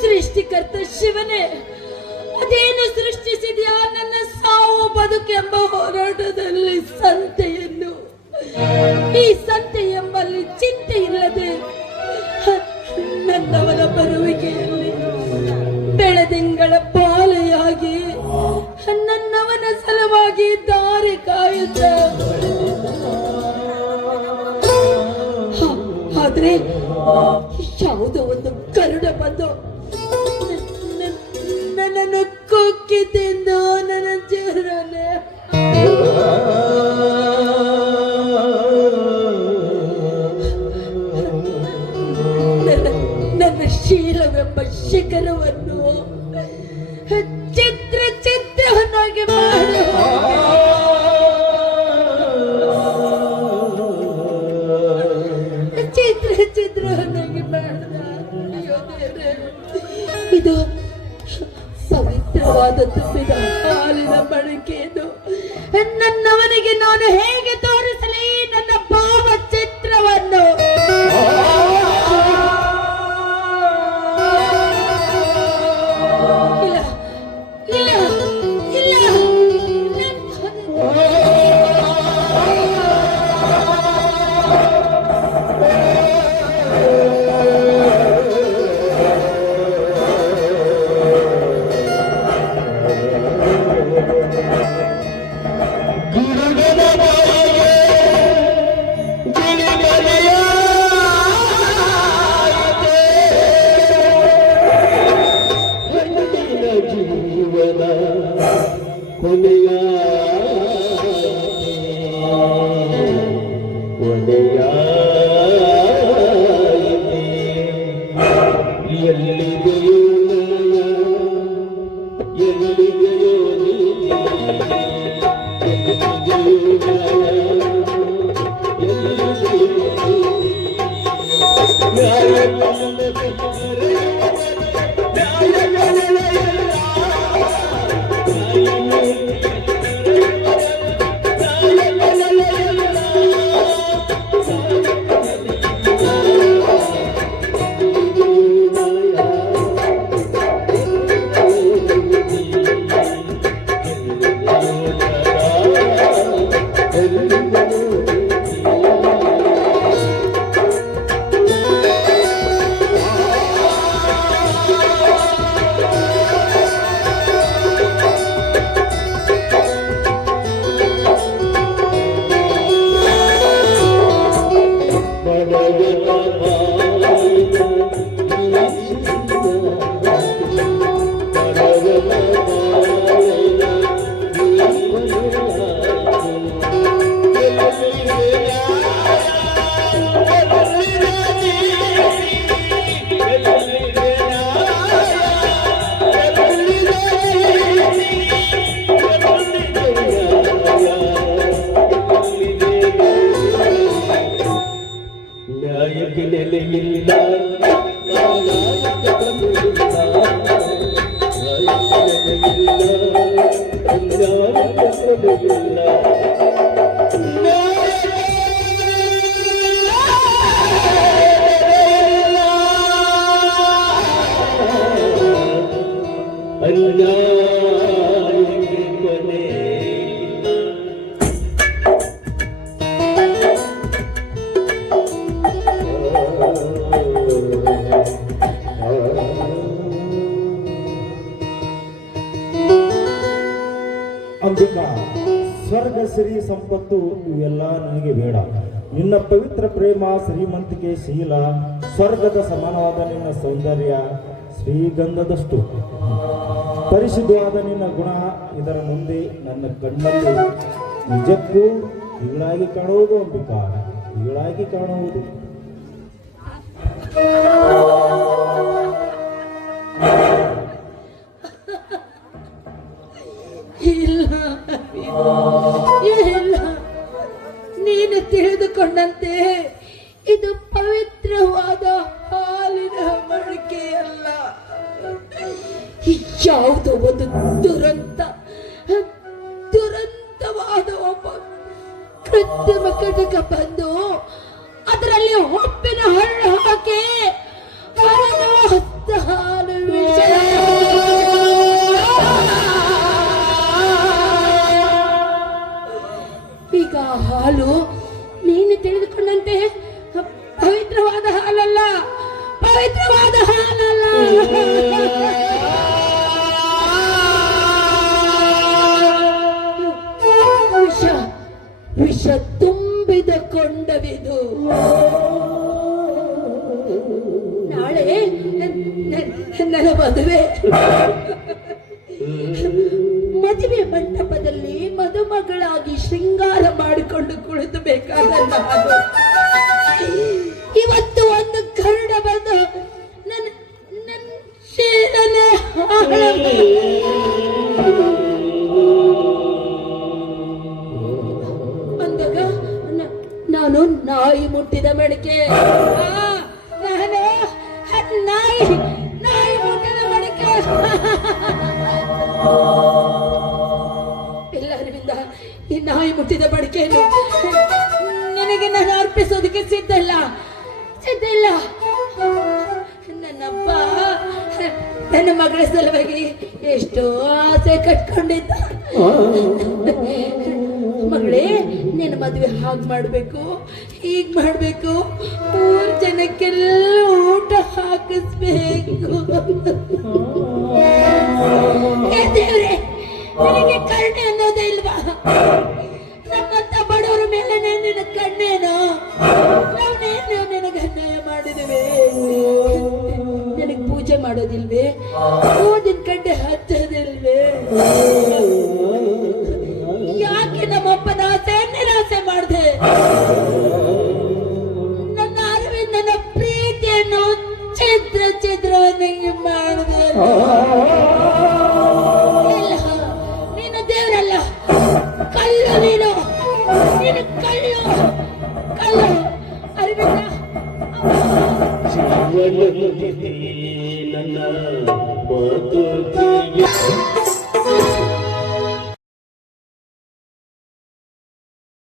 ಸೃಷ್ಟಿಕರ್ತ ಶಿವನೇ, ಅದೇನು ಸೃಷ್ಟಿಸಿದ್ಯಾ ನನ್ನ ಸಾವು ಬದುಕೆಂಬ ಹೋರಾಟದಲ್ಲಿ ಸಂತೆಯನ್ನು. ಈ ಸಂತೆ ಎಂಬಲ್ಲಿ ಚಿಂತೆ ಇಲ್ಲದೆ ನನ್ನವರ ಬರುವಿಕೆಯಲ್ಲಿ ಬೆಳದಿಂಗಳ ಪಾಲೆಯಾಗಿ ನನ್ನವನ ಸಲುವಾಗಿ ದಾರಿ ಕಾಯುತ್ತ. ಆದ್ರೆ ಯಾವುದೋ ಒಂದು ಕರುಡ ಬಂದು ನನ್ನನ್ನು ಕೊಕ್ಕಿ ತಿಂದು ನನ್ನ ಜೀವನವನ್ನೇ ನನ್ನ ಶೀಲವೆಂಬ ಶಿಖರವನ್ನು ಚಿತ್ರವನ್ನಾಗಿ ಮಾಡು. ಚಿತ್ರವನ್ನಾಗಿ ಮಾಡಿದ. ಇದು ಪವಿತ್ರವಾದ ತುಂಬಿದ ಹಾಲು ನಾನು ಹೇಗೆ ತೋರಿಸಲಿ ನನ್ನ ಭಾವಚಿತ್ರವನ್ನು? ಇಲ್ಲ ಇಲ್ಲ ಇಲ್ಲ ಅಂಬಿಕಾ, ಸ್ವರ್ಗ ಸಿರಿ ಸಂಪತ್ತು ಇವೆಲ್ಲ ನನಗೆ ಬೇಡ. ನಿನ್ನ ಪವಿತ್ರ ಪ್ರೇಮ, ಶ್ರೀಮಂತಿಕೆ, ಶೀಲ, ಸ್ವರ್ಗದ ಸಮಾನವಾದ ನಿನ್ನ ಸೌಂದರ್ಯ ಶ್ರೀಗಂಧದಷ್ಟು ಪರಿಶುದ್ಧವಾದ ನಿನ್ನ ಗುಣ ಇದರ ಮುಂದೆ ನನ್ನ ಕಣ್ಣಲ್ಲಿ ನಿಜಕ್ಕೂ ಇವಳಾಗಿ ಕಾಣುವುದು. ಅಂಬಿಕಾ, ಇವಳಾಗಿ ಕಾಣುವುದು. ಇಲ್ಲ ಇಲ್ಲ, ನೀನು ತಿಳಿದುಕೊಂಡಂತೆ ಇದು ಪವಿತ್ರವಾದ ಹಾಲಿನ ಮಡಿಕೆಯಲ್ಲ, ಯಾವುದೋ ಒಂದು ದುರಂತವಾದ ಒಬ್ಬ ಕೃತ್ರಿಮ ಕಟಕ ಬಂದು ಅದರಲ್ಲಿ ಹೊಪ್ಪಿನ ಹಣ್ಣು ಹಾಕಿ ಹಾಲು ವಿಷ. ಈಗ ಹಾಲು ನೀನು ತಿಳಿದುಕೊಂಡಂತೆ ಪವಿತ್ರವಾದ ಹಾಲಲ್ಲ, ಪವಿತ್ರವಾದ ಹಾಲಲ್ಲ. ವಿಷ ತುಂಬಿದ ಕೊಂಡವಿದು. ನಾಳೆ ನನ್ನ ಮದುವೆ ಮಂಟಪದಲ್ಲಿ ಮದುಮಗಳಾಗಿ ಶೃಂಗಾರ ಮಾಡಿಕೊಂಡು ಕುಳಿತು ಬೇಕಾದ ನಾನು ಇವತ್ತು ಒಂದು ಕರಡ ಬಂದು ನನ್ನ ಶೀಲನೆ ಅಂದಾಗ ನಾನು ನಾಯಿ ಮುಟ್ಟಿದ ಮಡಿಕೆ, ನಾನು ನಾಯಿ ಮುಟ್ಟಿದ ಮಡಿಕೆ. ಎಲ್ಲರಿಂದ ಈ ನಾಯಿ ಮುಟ್ಟಿದ ಮಡಿಕೆ ಏನು ನಿನಗೆ ನಾನು ಅರ್ಪಿಸೋದಕ್ಕೆ ಸಿದ್ಧ ಇಲ್ಲ. ನನ್ನಪ್ಪ ನನ್ನ ಮಗಳ ಸಲುವಾಗಿ ಎಷ್ಟೋ ಆಸೆ ಕಟ್ಕೊಂಡಿದ್ದ. ಮಗಳೇ, ನಿನ್ನ ಮದುವೆ ಹಾಗೆ ಮಾಡ್ಬೇಕು, ಹೀಗ್ ಮಾಡ್ಬೇಕು, ಊರ್ ಜನಕ್ಕೆಲ್ಲ ಊಟ ಹಾಕಿಸ್ಬೇಕು. ದೇವ್ರೆ, ನಿನಗೆ ಕರುಣೆ ಅನ್ನೋದೇ ಇಲ್ವಾ? ನಮ್ಮಂತ ಬಡವರ ಮೇಲೆ ನಿನ್ನ ಕಣ್ಣೇನೋ? ನಾವೇನು ನಿನಗೆ ಅನ್ಯಾಯ ಮಾಡಿದೀವಿ? ನಿನಗೆ ಪೂಜೆ ಮಾಡೋದಿಲ್ವೇ? ಓದಿನ ಕಡ್ಡೆ ಹಚ್ಚೋದಿಲ್ವೇ? ಯಾಕೆ ನಮ್ಮಪ್ಪನ ಆಸೆ ನಿರಾಸೆ ಮಾಡಿದೆ? ನನ್ನ ಅರಿವಿನ ನನ್ನ ಪ್ರೀತಿಯನ್ನು ಛಿದ್ರವನ್ನಾಗಿ ಮಾಡಿದೆ. ನೀನು ದೇವರಲ್ಲ, ಕಲ್ಲು. ನೀನು ಕಲ್ಲು ಅರಿವಿನ ನನ್ನ